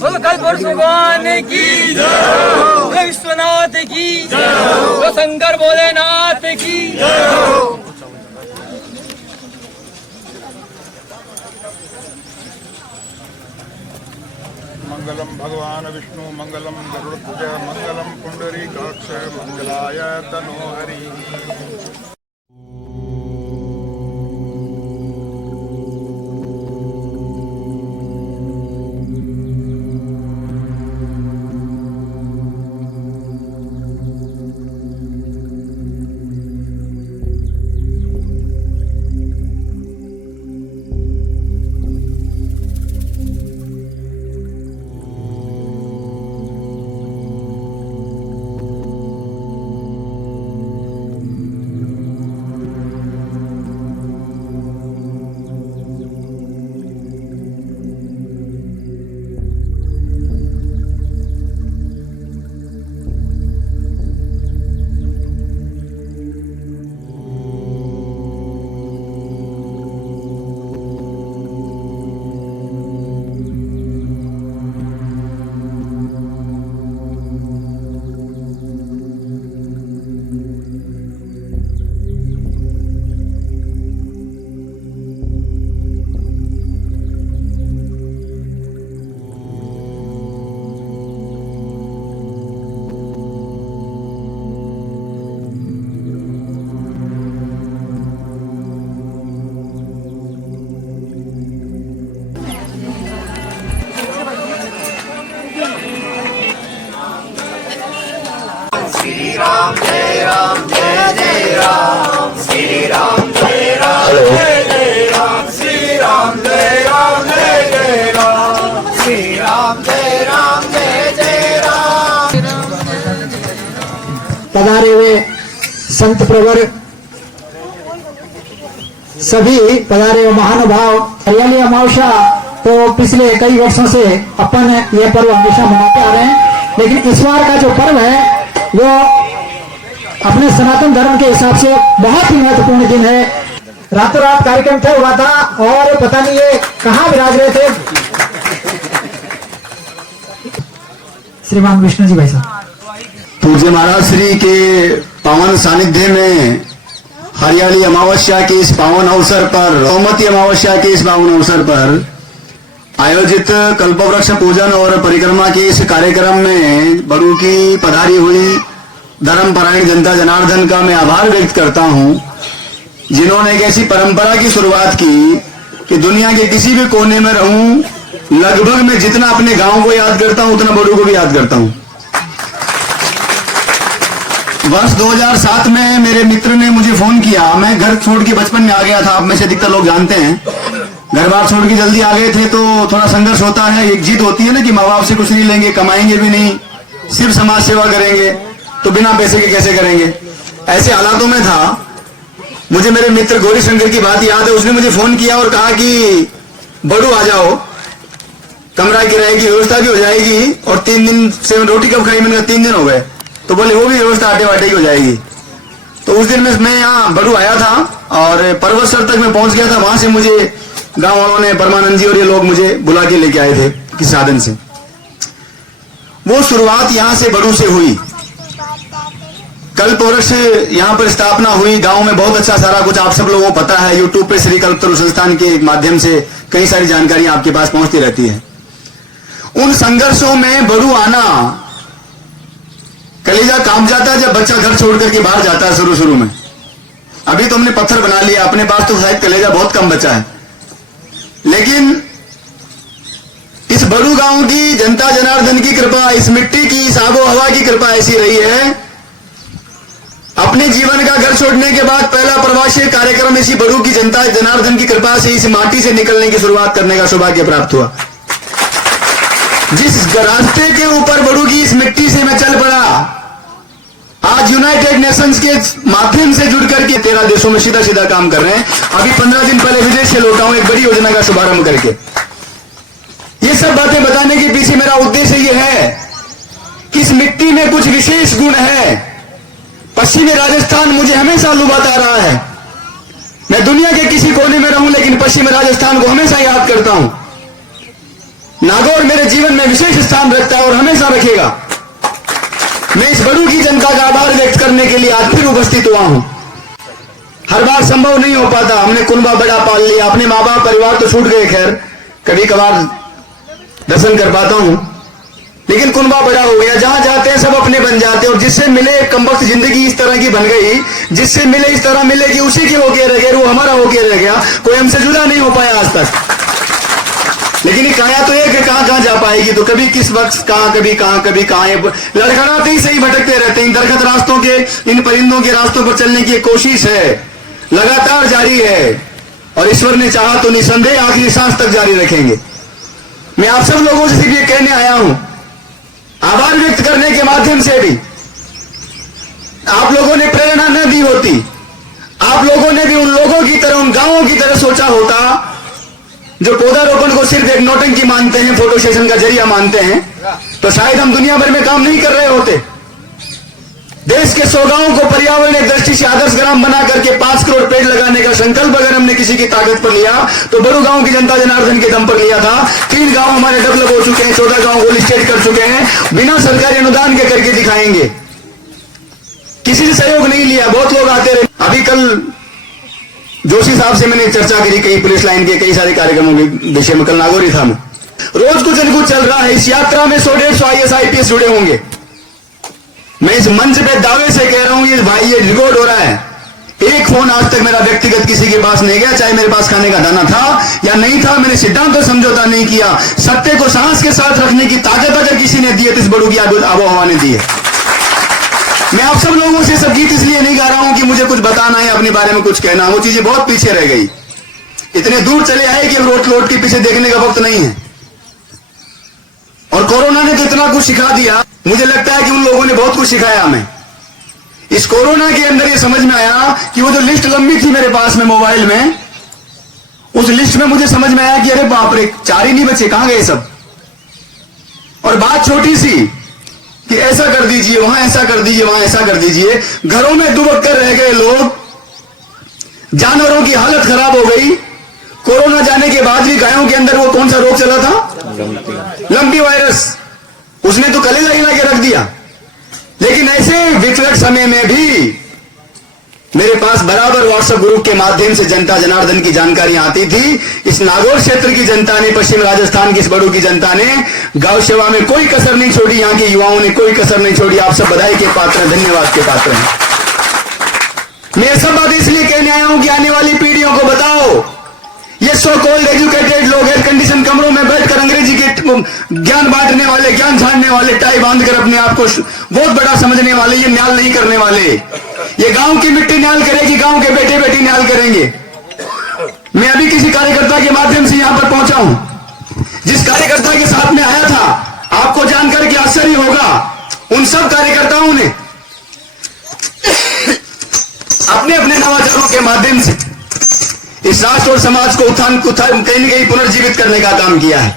कल्पवृक्ष भगवान की जय, विश्वनाथ की जय, शंकर भोलेनाथ की जय। मंगलम भगवान विष्णु मंगलम गरुड़ध्वज मंगलम पुंडरीकाक्ष मंगलाय तनोहरि। श्री राम जय जय राम, श्री राम जय जय राम, श्री राम जय जय राम, श्री राम जय जय राम। पधारे हुए संत प्रवर, सभी पधारे हुए महानुभाव। हरियाली अमावस्या तो पिछले कई वर्षों से अपन ये पर्व हमेशा मनाते आ रहे हैं, लेकिन इस बार का जो पर्व है वो अपने सनातन धर्म के हिसाब से बहुत ही महत्वपूर्ण दिन है। रातों रात कार्यक्रम तय हुआ था और पता नहीं ये कहाँ विराज रहे थे। श्रीमान विष्णु जी भाई साहब, पूज्य महाराज श्री के पावन सानिध्य में हरियाली अमावस्या के इस पावन अवसर पर, सौमती अमावस्या के इस पावन अवसर पर आयोजित कल्पवृक्ष पूजन और परिक्रमा के इस कार्यक्रम में बड़ू की पधारी हुई धर्मपरायण जनता जनार्दन का मैं आभार व्यक्त करता हूं, जिन्होंने एक ऐसी परंपरा की शुरुआत की कि दुनिया के किसी भी कोने में रहूं, लगभग मैं जितना अपने गांव को याद करता हूं उतना बड़ू को भी याद करता हूं। वर्ष 2007 में मेरे मित्र ने मुझे फोन किया। मैं घर छोड़ के बचपन में आ गया था, आप में से अधिकतर लोग जानते हैं, घर बार छोड़ के जल्दी आ गए थे तो थोड़ा संघर्ष होता है। एक जिद होती है ना कि माँ बाप से कुछ नहीं लेंगे, कमाएंगे भी नहीं, सिर्फ समाज सेवा करेंगे, तो बिना पैसे के कैसे करेंगे। ऐसे हालातों में था। मुझे मेरे मित्र गौरी शंकर की बात याद है। उसने मुझे फोन किया और कहा कि बड़ू आ जाओ, कमरा किराए की व्यवस्था भी हो जाएगी और 3 दिन से रोटी कब खाई। मैंने कहा 3 दिन हो गए। तो बोले वो भी व्यवस्था आटे वाटे की हो जाएगी। तो उस दिन मैं यहाँ बड़ू आया था और पर्वतसर तक मैं पहुंच गया था। वहां से मुझे गांव वालों ने, परमानंद जी और ये लोग मुझे बुला के लेके आए थे किस साधन से। वो शुरुआत यहां से बड़ू से हुई। कल्पवृक्ष यहाँ पर स्थापना हुई। गांव में बहुत अच्छा सारा कुछ आप सब लोगों को पता है। यूट्यूब पे श्री कल्पतरु संस्थान के माध्यम से कई सारी जानकारी आपके पास पहुंचती रहती है। उन संघर्षों में बड़ू आना, कलेजा कांप जाता है जब बच्चा घर छोड़ करके बाहर जाता है। शुरू में अभी तो हमने पत्थर बना लिया, अपने पास तो शायद कलेजा बहुत कम बचा है, लेकिन इस बड़ू गांव की जनता जनार्दन की कृपा, इस मिट्टी की, इस आबो हवा की कृपा ऐसी रही है। अपने जीवन का घर छोड़ने के बाद पहला प्रवासी कार्यक्रम इसी बड़ू की जनता जनार्दन की कृपा से इस माटी से निकलने की शुरुआत करने का सौभाग्य प्राप्त हुआ। जिस रास्ते के ऊपर बड़ू की इस मिट्टी से मैं चल पड़ा, आज यूनाइटेड नेशंस के माध्यम से जुड़ करके 13 देशों में सीधा सीधा काम कर रहे हैं। अभी 15 दिन पहले विदेश से लौटा हूं एक बड़ी योजना का शुभारंभ करके। ये सब बातें बताने के पीछे मेरा उद्देश्य यह है कि इस मिट्टी में कुछ विशेष गुण है। पश्चिमी राजस्थान मुझे हमेशा लुभाता रहा है। मैं दुनिया के किसी कोने में रहूं लेकिन पश्चिमी राजस्थान को हमेशा याद करता हूं। नागौर मेरे जीवन में विशेष स्थान रखता है और हमेशा रखेगा। मैं इस बड़ू की जनता का आभार व्यक्त करने के लिए आज फिर उपस्थित हुआ हूं। हर बार संभव नहीं हो पाता, हमने कुनबा बड़ा पाल लिया, अपने माँ बाप परिवार तो छूट गए, खैर कभी कभार दर्शन कर पाता हूं, लेकिन कुनबा बड़ा हो गया। जहां जाते हैं सब अपने बन जाते हैं, और जिससे मिले कमबख्त जिंदगी इस तरह की बन गई, जिससे मिले इस तरह मिले कि उसी के होके रह गए, वो हमारा होके रह गया, कोई हमसे जुदा नहीं हो पाया आज तक। लेकिन ये काया तो एक है, कहां जा पाएगी, तो कभी किस वक्त कहां, कभी कहां लड़खड़ाते ही सही भटकते रहते हैं। इन दरखत रास्तों के, इन परिंदों के रास्तों पर चलने की कोशिश है, लगातार जारी है, और ईश्वर ने चाहा तो निसंदेह आखिरी सांस तक जारी रखेंगे। मैं आप सब लोगों से सिर्फ ये कहने आया हूं, आभार व्यक्त करने के माध्यम से भी आप लोगों ने प्रेरणा न दी होती, आप लोगों ने भी उन लोगों की तरह, उन गांवों की तरह सोचा होता जो पौधारोपण को सिर्फ एक नौटंकी मानते हैं, फोटो सेशन का जरिया मानते हैं, तो शायद हम दुनिया भर में काम नहीं कर रहे होते। देश के 100 गांवों को पर्यावरण दृष्टि से आदर्श ग्राम बना करके 5 करोड़ पेड़ लगाने का संकल्प अगर हमने किसी की ताकत पर लिया तो बड़ू गांव की जनता जनार्दन के दम पर लिया था। 3 गांव हमारे डेवलप हो चुके हैं, 14 गांव गोल्ड स्टेट कर चुके हैं, बिना सरकारी अनुदान के करके दिखाएंगे। किसी से सहयोग नहीं लिया, बहुत लोग आते रहे। अभी कल जोशी साहब से मैंने चर्चा करी कई पुलिस लाइन के कई सारे कार्यक्रमों के विषय में, कल नागौरी था मैं। रोज कुछ न कुछ चल रहा है, इस यात्रा में 100-150 IAS IPS जुड़े होंगे। मैं इस मंच पे दावे से कह रहा हूं, ये भाई ये रिकॉर्ड हो रहा है, एक फोन आज तक मेरा व्यक्तिगत किसी के पास नहीं गया, चाहे मेरे पास खाने का दाना था या नहीं था, मैंने सिद्धांत तो समझौता नहीं किया। सत्य को सांस के साथ रखने की ताकत अगर किसी ने दी है तो इस बड़ू की आबोहवा ने दी है। मैं आप सब लोगों से सब गीत इसलिए नहीं गा रहा हूं कि मुझे कुछ बताना है, अपने बारे में कुछ कहना, वो चीजें बहुत पीछे रह गई। इतने दूर चले आए कि अब रोट के पीछे देखने का वक्त नहीं है। और कोरोना ने तो इतना कुछ सिखा दिया, मुझे लगता है कि उन लोगों ने बहुत कुछ सिखाया हमें। इस कोरोना के अंदर ये समझ में आया कि वो जो लिस्ट लंबी थी मेरे पास में मोबाइल में, उस लिस्ट में मुझे समझ में आया कि अरे बाप रे 4 ही नहीं बचे, कहां गए सब। और बात छोटी सी कि ऐसा कर दीजिए, वहां ऐसा कर दीजिए, वहां ऐसा कर दीजिए, घरों में दुबक कर रह गए लोग, जानवरों की हालत खराब हो गई। कोरोना जाने के बाद भी गायों के अंदर वो कौन सा रोग चला था, लंपी वायरस, उसने तो कलेजा हिला के रख दिया। लेकिन ऐसे विकट समय में भी मेरे पास बराबर व्हाट्सएप ग्रुप के माध्यम से जनता जनार्दन की जानकारियां आती थी। इस नागौर क्षेत्र की जनता ने, पश्चिम राजस्थान की इस बड़ू की जनता ने गौ सेवा में कोई कसर नहीं छोड़ी, यहां के युवाओं ने कोई कसर नहीं छोड़ी। आप सब बधाई के पात्र हैं, धन्यवाद के पात्र हैं। मैं सब बात इसलिए कहने आया हूं कि आने वाली पीढ़ियों को बताओ, ये सो कॉल्ड एजुकेटेड लोग एयर कंडीशन कमरों में बैठकर अंग्रेजी के ज्ञान बांटने वाले, ज्ञान झाड़ने वाले, टाई बांधकर अपने आप को बहुत बड़ा समझने वाले, ये न्याल नहीं करने वाले। ये गांव की मिट्टी न्याल करेगी, गांव के बेटे बेटी न्याल करेंगे। मैं अभी किसी कार्यकर्ता के माध्यम से यहां पर पहुंचा हूं, जिस कार्यकर्ता के साथ में आया था, आपको जानकर के आश्चर्य होगा, उन सब कार्यकर्ताओं ने अपने अपने नवाचारों के माध्यम से इस राष्ट्र और समाज को उत्थान कहीं न कहीं पुनर्जीवित करने का काम किया है।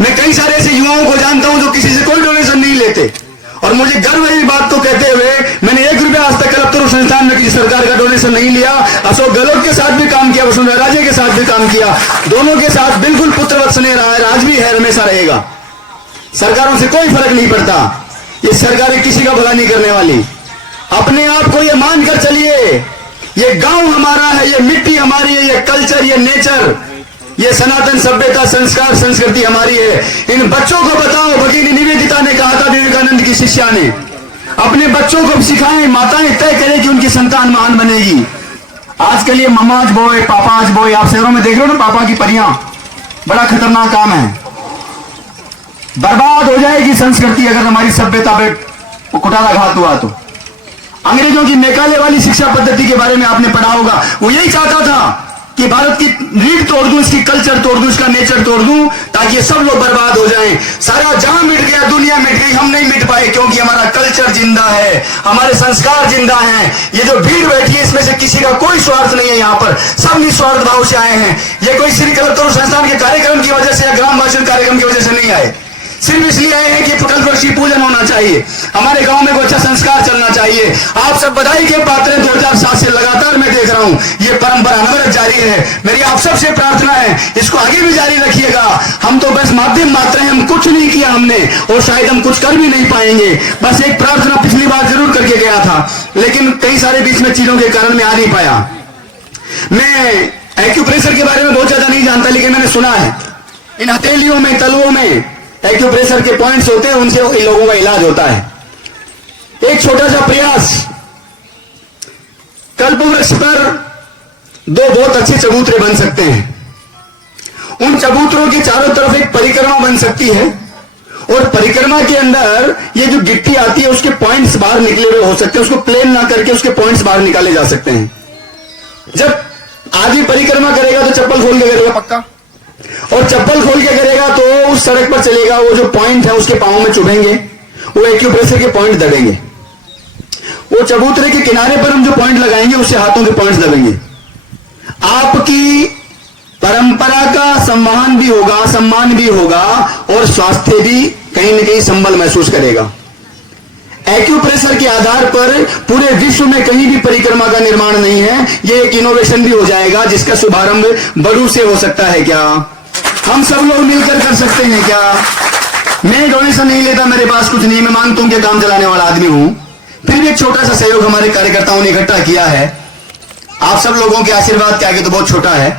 मैं कई सारे ऐसे युवाओं को जानता हूं जो किसी से कोई डोनेशन नहीं लेते, और मुझे गर्व है इस बात को कहते हुए, मैंने 1 रुपया आज तक कलेक्टर संस्थान में किसी सरकार का डोनेशन नहीं लिया। अशोक गहलोत के साथ भी काम किया, वसुंधरा राजे के साथ भी काम किया, दोनों के साथ बिल्कुल पुत्रवत स्नेह रहा है, आज भी है, हमेशा रहेगा। सरकारों से कोई फर्क नहीं पड़ता, ये सरकारें किसी का भला नहीं करने वाली। अपने आप को ये मानकर चलिए, ये गांव हमारा है, ये मिट्टी हमारी है, ये कल्चर, ये नेचर, ये सनातन सभ्यता, संस्कार, संस्कृति हमारी है। इन बच्चों को बताओ, भगिनी निवेदिता ने कहा था विवेकानंद की शिष्या ने, अपने बच्चों को सिखाएं, माताएं तय करें कि उनकी संतान महान बनेगी। आजकल ये ममाज बोए, पापाज बोए, आप शहरों में देख रहे हो ना, पापा की परियां, बड़ा खतरनाक काम है। बर्बाद हो जाएगी संस्कृति अगर हमारी सभ्यता पे कुटारा घात हुआ तो। अंग्रेजों की मैकाले वाली शिक्षा पद्धति के बारे में आपने पढ़ा होगा, वो यही चाहता था कि भारत की रीढ़ तोड़ दूं, इसकी कल्चर तोड़ दूं, इसका नेचर तोड़ दूं, ताकि ये सब लोग बर्बाद हो जाएं। सारा जहां मिट गया, दुनिया मिट गई, हम नहीं मिट पाए, क्योंकि हमारा कल्चर जिंदा है, हमारे संस्कार जिंदा हैं। ये जो भीड़ बैठी है, इसमें से किसी का कोई स्वार्थ नहीं है, यहाँ पर सब निस्वार्थ भाव से आए हैं। ये कोई श्री कलेक्टर संस्थान के कार्यक्रम की वजह से या ग्राम भाषण कार्यक्रम की वजह से नहीं आए, सिर्फ इसलिए आए हैं कि कल्पवृक्ष की पूजन होना चाहिए, हमारे गांव में कोई अच्छा संस्कार चलना चाहिए। आप सब बधाई के पात्र हैं। 2007 से लगातार मैं देख रहा हूं ये परंपरा अनवरत जारी है। मेरी आप सबसे प्रार्थना है इसको आगे भी जारी रखिएगा। हम तो बस माध्यम मात्र हैं, हम कुछ नहीं किया हमने और शायद हम कुछ कर भी नहीं पाएंगे। बस एक प्रार्थना पिछली बार जरूर करके गया था, लेकिन कई सारे बीच में चीजों के कारण मैं आ नहीं पाया। मैं एक्यूप्रेशर के बारे में बहुत ज्यादा नहीं जानता, लेकिन मैंने सुना है इन हथेलियों में तलवों में एक्यूप्रेशर के पॉइंट्स होते हैं, उनसे इन लोगों का इलाज होता है। एक छोटा सा प्रयास, कल्पवृक्ष पर दो बहुत अच्छे चबूतरे बन सकते हैं। उन चबूतरों के चारों तरफ एक परिक्रमा बन सकती है और परिक्रमा के अंदर ये जो गिट्टी आती है उसके पॉइंट्स बाहर निकले हुए हो सकते हैं, उसको प्लेन ना करके उसके पॉइंट्स बाहर निकाले जा सकते हैं। जब आदमी परिक्रमा करेगा तो चप्पल खोल के करेगा पक्का, और चप्पल खोल के करेगा तो उस सड़क पर चलेगा, वो जो पॉइंट है उसके पांव में चुभेंगे, वो एक्यूप्रेशर के पॉइंट दबेंगे। वो चबूतरे के किनारे पर हम जो पॉइंट लगाएंगे उससे हाथों के पॉइंट्स दबेंगे। आपकी परंपरा का सम्मान भी होगा, सम्मान भी होगा और स्वास्थ्य भी कहीं न कहीं संबल महसूस करेगा। एक्यूप्रेशर के आधार पर पूरे विश्व में कहीं भी परिक्रमा का निर्माण नहीं है। यह एक इनोवेशन भी हो जाएगा जिसका शुभारंभ बड़ू से हो सकता है। क्या हम सब लोग मिलकर कर सकते हैं क्या? मैं डोनेशन नहीं लेता, मेरे पास कुछ नहीं, मैं मांगता हूं कि काम चलाने वाला आदमी हूं, फिर भी एक छोटा सा सहयोग हमारे कार्यकर्ताओं ने इकट्ठा किया है। आप सब लोगों के आशीर्वाद के आगे तो बहुत छोटा है,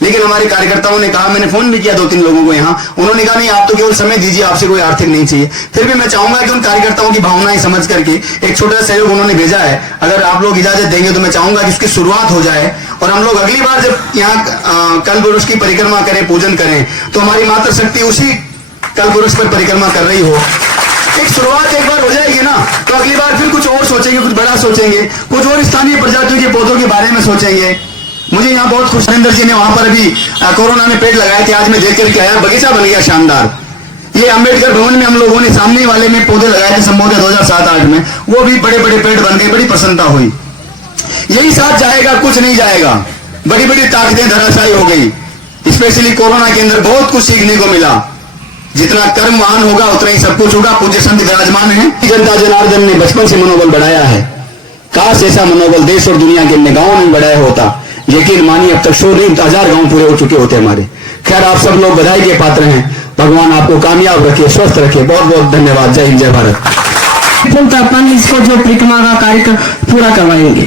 लेकिन हमारे कार्यकर्ताओं ने कहा, मैंने फोन भी किया 2-3 लोगों को यहां, उन्होंने कहा नहीं आप तो केवल समय दीजिए, आपसे कोई आर्थिक नहीं चाहिए। फिर भी मैं चाहूंगा कि उन कार्यकर्ताओं की भावनाएं समझ करके एक छोटा सा सहयोग उन्होंने भेजा है। अगर आप लोग इजाजत देंगे तो मैं चाहूंगा कि उसकी शुरुआत हो जाए और हम लोग अगली बार जब यहाँ कल्पवृक्ष की परिक्रमा करें, पूजन करें, तो हमारी मातृ शक्ति उसी कल्पवृक्ष पर परिक्रमा कर रही हो। एक शुरुआत एक बार हो जाएगी ना, तो अगली बार फिर कुछ और सोचेंगे, कुछ बड़ा सोचेंगे, कुछ और स्थानीय प्रजातियों के पौधों के बारे में सोचेंगे। मुझे यहाँ बहुत खुश, नरेंद्र जी ने वहां पर अभी कोरोना में पेड़ लगाए थे, आज मैं देख करके आया, बगीचा बन गया शानदार। ये अंबेडकर भवन में हम लोगों ने सामने वाले में पौधे लगाए थे संभवतः 2007-8 में, वो भी बड़े बड़े पेड़ बन गए, बड़ी प्रसन्नता हुई। यही साथ जाएगा, कुछ नहीं जाएगा। बड़ी बड़ी ताकतें धराशायी हो गई। स्पेशली कोरोना के अंदर बहुत कुछ सीखने को मिला। जितना कर्मवान होगा उतना ही सब कुछ होगा। पूज्य संत विराजमान है। जनता जनार्दन ने बचपन से मनोबल बढ़ाया है। काश ऐसा मनोबल देश और दुनिया के अन्य गांवों में बढ़ाया होता। यकीन मानिए अब तक 100,000 गांव पूरे हो चुके होते हमारे। खैर आप सब लोग बधाई के पात्र हैं। भगवान आपको कामयाब रखे, स्वस्थ रखे। बहुत बहुत धन्यवाद। जय हिंद, जय भारत। अपन इसको जो परिक्रमा का कार्यक्रम पूरा करवाएंगे।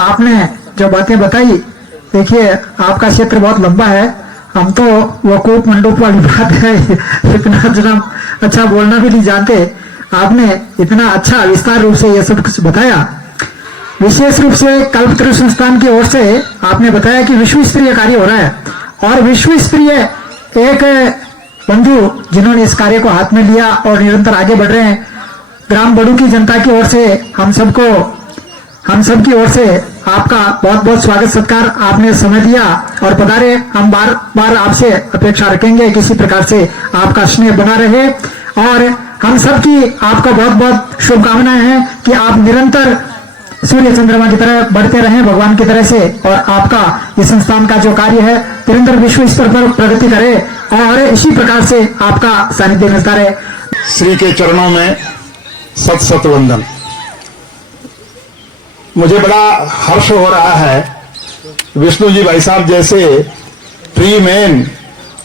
आपने जो बातें बताई, देखिए आपका क्षेत्र बहुत लंबा है, हम तो वकूफ मंडप वाली बात है इतना अच्छा बोलना भी नहीं जानते। आपने इतना अच्छा विस्तार रूप से ये सब कुछ बताया। विशेष रूप से कल्पतरु संस्थान की ओर से आपने बताया कि विश्व स्तरीय कार्य हो रहा है और विश्व स्तरीय एक बंधु जिन्होंने इस कार्य को हाथ में लिया और निरंतर आगे बढ़ रहे हैं। ग्राम बड़ू की जनता की ओर से हम सब की ओर से आपका बहुत बहुत स्वागत सत्कार। आपने समय दिया और पधारे। हम बार बार आपसे अपेक्षा रखेंगे किसी प्रकार से आपका स्नेह बना रहे और हम सब की आपका बहुत बहुत शुभकामनाएं हैं कि आप निरंतर सूर्य चंद्रमा की तरह बढ़ते रहें भगवान की तरह से, और आपका इस संस्थान का जो कार्य है निरंतर विश्व स्तर पर प्रगति करे और इसी प्रकार से आपका सानिध्य मिलता रहे। श्री के चरणों में सत सत वंदन। मुझे बड़ा हर्ष हो रहा है विष्णु जी भाई साहब जैसे प्री मैन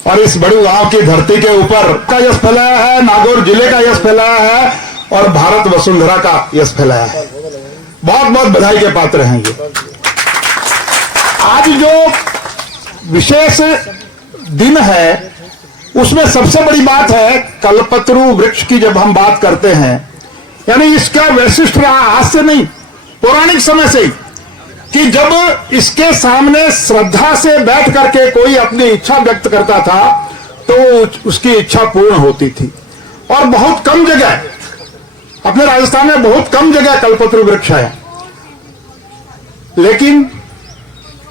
और इस बड़ू गांव की धरती के ऊपर का यश फैलाया है, नागौर जिले का यश फैलाया है और भारत वसुंधरा का यश फैलाया है। बहुत बहुत बधाई के पात्र हैं ये। आज जो विशेष दिन है उसमें सबसे बड़ी बात है कल्पतरु वृक्ष की। जब हम बात करते हैं यानी इसका वैशिष्ट रहा आज से नहीं, पौराणिक समय से ही, कि जब इसके सामने श्रद्धा से बैठ करके कोई अपनी इच्छा व्यक्त करता था तो उसकी इच्छा पूर्ण होती थी। और बहुत कम जगह, अपने राजस्थान में बहुत कम जगह कल्पतरु वृक्ष है, लेकिन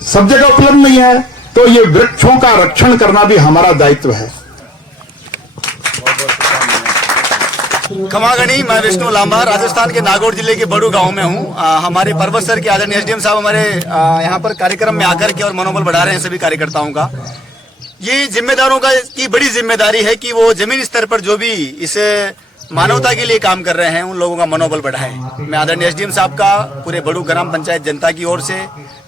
सब जगह उपलब्ध नहीं है। तो ये वृक्षों का रक्षण करना भी हमारा दायित्व है। खमागणी, मैं विष्णु लांबा राजस्थान के नागौर जिले के बड़ू गांव में हूं। हमारे पर्वत सर के आदरणीय एसडीएम साहब हमारे यहाँ पर कार्यक्रम में आकर के और मनोबल बढ़ा रहे हैं सभी कार्यकर्ताओं का। ये जिम्मेदारों की बड़ी जिम्मेदारी है कि वो जमीनी स्तर पर जो भी इस मानवता के लिए काम कर रहे हैं उन लोगों का मनोबल बढ़ाएं। मैं आदरणीय एसडीएम साहब का पूरे बड़ू ग्राम पंचायत जनता की ओर से,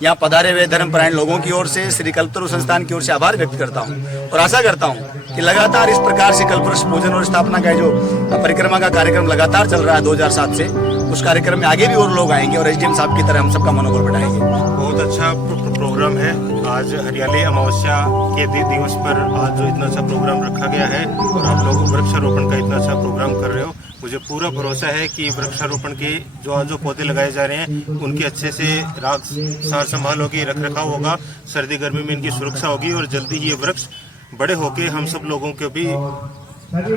यहाँ पधारे हुए धर्मपरायण लोगों की ओर से, श्री कल्पतरु संस्थान की ओर से आभार व्यक्त करता हूँ और आशा करता हूँ कि लगातार इस प्रकार से कल्पवृक्ष पूजन और स्थापना का जो परिक्रमा का कार्यक्रम लगातार चल रहा है 2007 से, उस कार्यक्रम में आगे भी और लोग आएंगे और एसडीएम साहब की तरह हम सबका मनोबल बढ़ाएंगे। बहुत अच्छा प्रोग्राम है। आज हरियाली अमावस्या के दिवस पर आज जो इतना अच्छा प्रोग्राम रखा गया है और आप लोग वृक्षारोपण का इतना अच्छा प्रोग्राम कर रहे हो, मुझे पूरा भरोसा है कि वृक्षारोपण के जो पौधे लगाए जा रहे हैं उनकी अच्छे से सार संभाल होगी, रख रखाव होगा, सर्दी गर्मी में इनकी सुरक्षा होगी और जल्दी ये वृक्ष बड़े होके हम सब लोगों को भी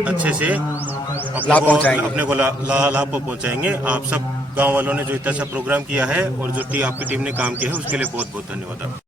अच्छे से लाभ पहुंचाएंगे, अपने को लाभ पहुंचाएंगे। आप सब गांव वालों ने जो इतना अच्छा प्रोग्राम किया है और जो आपकी टीम ने काम किया है उसके लिए बहुत बहुत धन्यवाद।